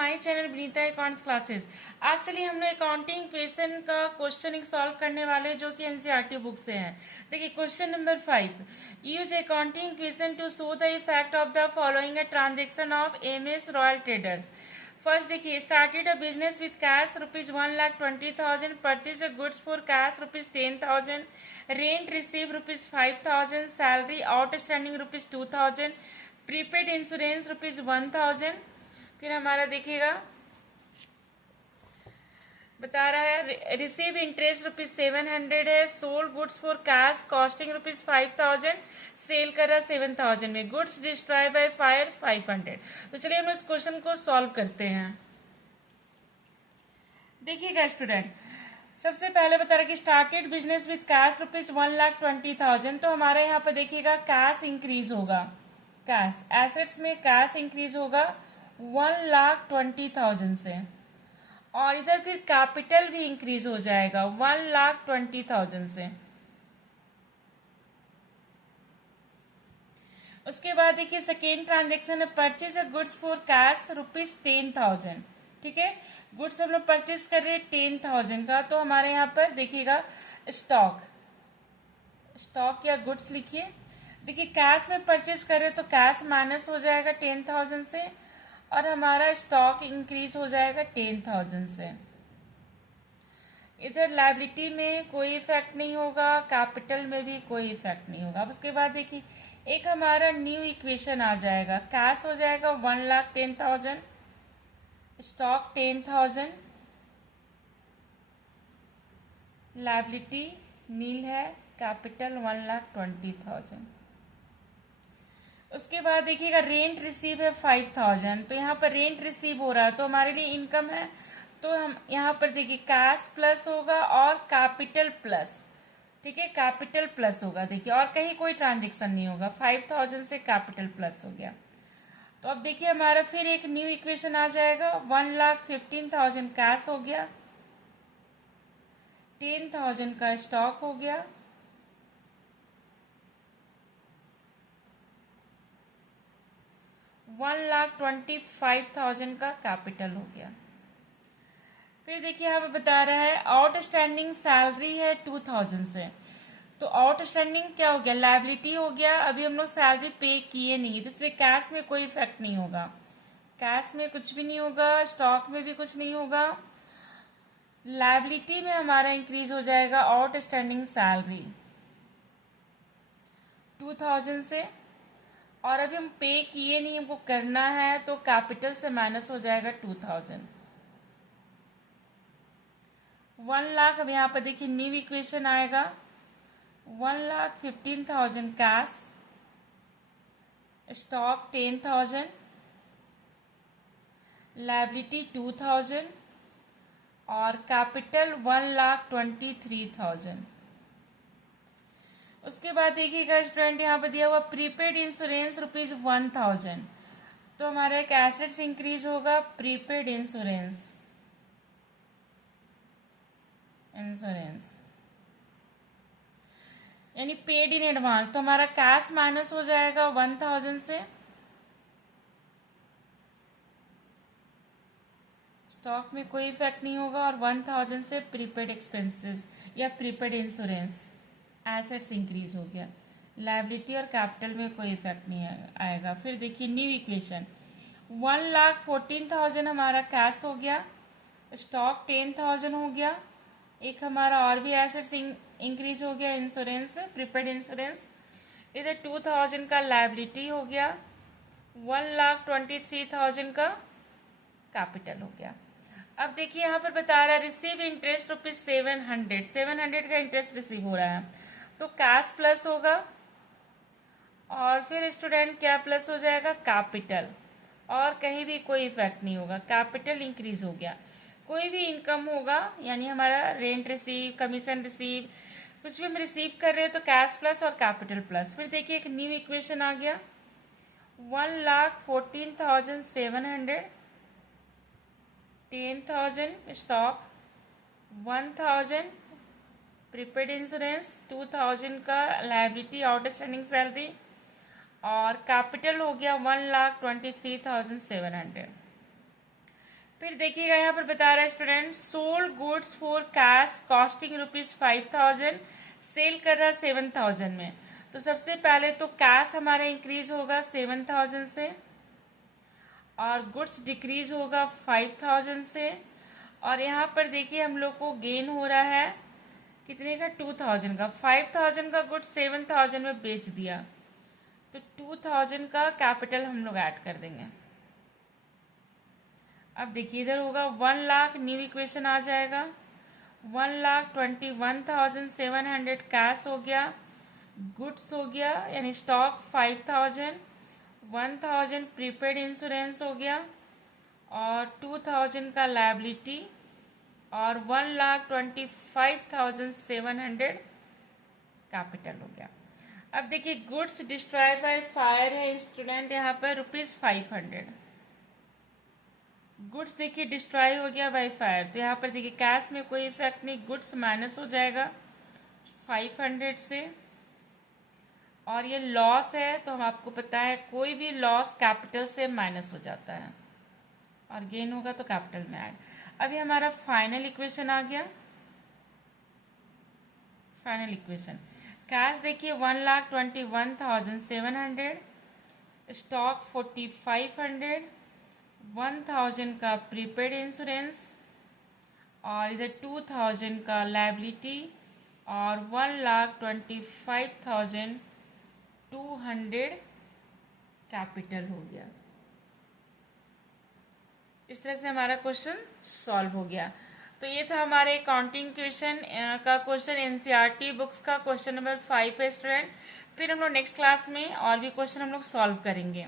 My channel Vinita accounts classes. आज चलिए हम लोग अकाउंटिंग क्वेश्चन का क्वेश्चन सॉल्व करने वाले हैं जो कि एनसीईआरटी बुक से है। देखिए question number 5, use accounting question to show the effect of the following a transaction of MS royal traders. First देखिए, started a business with cash ₹1,20,000, purchase a goods for cash ₹10,000, rent receive ₹5,000, salary outstanding ₹2,000, prepaid insurance ₹1,000। फिर हमारा देखिएगा बता रहा है receive interest ₹700 है, sold goods for cash costing ₹5,000, sell कर रहा 7,000 में, गुड्स डिस्ट्रॉय बाय फायर 500। तो चलिए हम इस क्वेश्चन को सॉल्व करते हैं। देखिएगा स्टूडेंट, सबसे पहले बता रहा कि स्टार्टेड बिजनेस विथ कैश ₹1,20,000, तो हमारे यहाँ पर देखिएगा कैश इंक्रीज होगा, कैश एसेट्स में कैश इंक्रीज होगा 1,20,000 से, और इधर फिर कैपिटल भी इंक्रीज हो जाएगा 1,20,000 से। उसके बाद देखिए सेकेंड ट्रांजेक्शन है purchase a goods for cash ₹10,000। ठीक है, गुड्स हम लोग परचेज कर रहे हैं 10,000 का, तो हमारे यहाँ पर देखिएगा स्टॉक, स्टॉक या गुड्स लिखिए। देखिए कैश में परचेज कर रहे हैं तो कैश माइनस हो जाएगा 10,000 से, और हमारा स्टॉक इंक्रीज हो जाएगा 10,000 से। इधर लायबिलिटी में कोई इफेक्ट नहीं होगा, कैपिटल में भी कोई इफेक्ट नहीं होगा। अब उसके बाद देखिए एक हमारा न्यू इक्वेशन आ जाएगा, कैश हो जाएगा 1,10,000, स्टॉक 10,000, लायबिलिटी नील है, कैपिटल 1,20,000। उसके बाद देखिएगा रेंट रिसीव है 5,000, तो यहाँ पर रेंट रिसीव हो रहा है तो हमारे लिए इनकम है, तो हम यहाँ पर देखिए कैश प्लस होगा और कैपिटल प्लस। ठीक है, कैपिटल प्लस होगा देखिए, और कहीं कोई ट्रांजेक्शन नहीं होगा, 5,000 से कैपिटल प्लस हो गया। तो अब देखिए हमारा फिर एक न्यू इक्वेशन आ जाएगा, 1,15,000 कैश हो गया, 10,000 का स्टॉक हो गया, 1,25,000 का कैपिटल हो गया। फिर देखिए यहाँ पे बता रहा है आउटस्टैंडिंग सैलरी है 2,000 से, तो आउटस्टैंडिंग क्या हो गया, लायबिलिटी हो गया। अभी हम लोग सैलरी पे किए नहीं, इसलिए कैश में कोई इफेक्ट नहीं होगा, कैश में कुछ भी नहीं होगा, स्टॉक में भी कुछ नहीं होगा। लायबिलिटी में हमारा इंक्रीज हो जाएगा आउटस्टैंडिंग सैलरी 2,000 से, और अभी हम पे किए नहीं, हमको करना है, तो कैपिटल से माइनस हो जाएगा 2,000। 1,00,000, अब यहाँ पर देखिए न्यू इक्वेशन आएगा, 1,15,000 कैश, स्टॉक 10,000, लायबिलिटी 2,000, और कैपिटल 1,23,000। उसके बाद देखिएगा स्टूडेंट यहाँ पे दिया हुआ प्रीपेड इंश्योरेंस ₹1,000, तो हमारा एक एसेट्स इंक्रीज होगा प्रीपेड इंश्योरेंस, यानी पेड इन एडवांस, तो हमारा कैश माइनस हो जाएगा 1,000 से, स्टॉक में कोई इफेक्ट नहीं होगा, और 1,000 से प्रीपेड एक्सपेंसेस या प्रीपेड इंश्योरेंस एसेट्स इंक्रीज हो गया। लायबिलिटी और कैपिटल में कोई इफेक्ट नहीं आएगा। फिर देखिए न्यू इक्वेशन, 1,14,000 हमारा कैश हो गया, स्टॉक 10,000 हो गया, एक हमारा और भी एसेट्स इंक्रीज हो गया, इंश्योरेंस प्रीपेड इंश्योरेंस, इधर 2,000 का लायबिलिटी हो गया, 1,23,000 का कैपिटल हो गया। अब देखिए यहाँ पर बता रहा है रिसीव इंटरेस्ट ₹700 का इंटरेस्ट रिसीव हो रहा है, तो कैश प्लस होगा, और फिर स्टूडेंट क्या प्लस हो जाएगा, कैपिटल, और कहीं भी कोई इफेक्ट नहीं होगा, कैपिटल इंक्रीज हो गया। कोई भी इनकम होगा, यानी हमारा रेंट रिसीव, कमीशन रिसीव, कुछ भी हम रिसीव कर रहे हैं तो कैश प्लस और कैपिटल प्लस। फिर देखिए एक न्यू इक्वेशन आ गया, 1,14,700, 10,000 स्टॉक, 1,000 प्रीपेड इंश्योरेंस, 2,000 का लायबिलिटी आउटस्टैंडिंग सैलरी, और कैपिटल हो गया 1,23,700। फिर देखिएगा यहाँ पर बता रहा है student, sold goods for cash costing ₹5,000, sell कर रहा 7,000 में। तो सबसे पहले तो कैश हमारा इंक्रीज होगा 7,000 से, और गुड्स डिक्रीज होगा 5,000 से, और यहाँ पर देखिए हम लोग को गेन हो रहा है कितने का, 2,000 का। 5,000 का गुड्स 7,000 में बेच दिया, तो 2,000 का कैपिटल हम लोग ऐड कर देंगे। अब देखिए इधर होगा 1 लाख, न्यू इक्वेशन आ जाएगा, 1,21,700 कैश हो गया, गुड्स हो गया यानी स्टॉक 5,000, 1,000 प्रीपेड इंश्योरेंस हो गया, और 2,000 का लायबिलिटी, और 1,25,700 कैपिटल हो गया। अब देखिए गुड्स डिस्ट्रॉय बाय फायर है स्टूडेंट, यहाँ पर ₹500। गुड्स देखिए डिस्ट्रॉय हो गया बाय फायर, तो यहाँ पर देखिए कैश में कोई इफेक्ट नहीं, गुड्स माइनस हो जाएगा 500 से। और ये लॉस है, तो हम आपको पता है कोई भी लॉस कैपिटल से माइनस हो जाता है, और गेन होगा तो कैपिटल में ऐड। अभी हमारा फाइनल इक्वेशन आ गया। फाइनल इक्वेशन, कैश देखिए 1,21,700, स्टॉक 4,500, 1,000 का प्रीपेड इंश्योरेंस, और इधर 2,000 का लायबिलिटी, और 1,25,200 कैपिटल हो गया। इस तरह से हमारा क्वेश्चन सॉल्व हो गया। तो ये था हमारे अकाउंटिंग क्वेश्चन का क्वेश्चन, एनसीईआरटी बुक्स का क्वेश्चन नंबर 5 है स्टूडेंट। फिर हम लोग नेक्स्ट क्लास में और भी क्वेश्चन हम लोग सॉल्व करेंगे।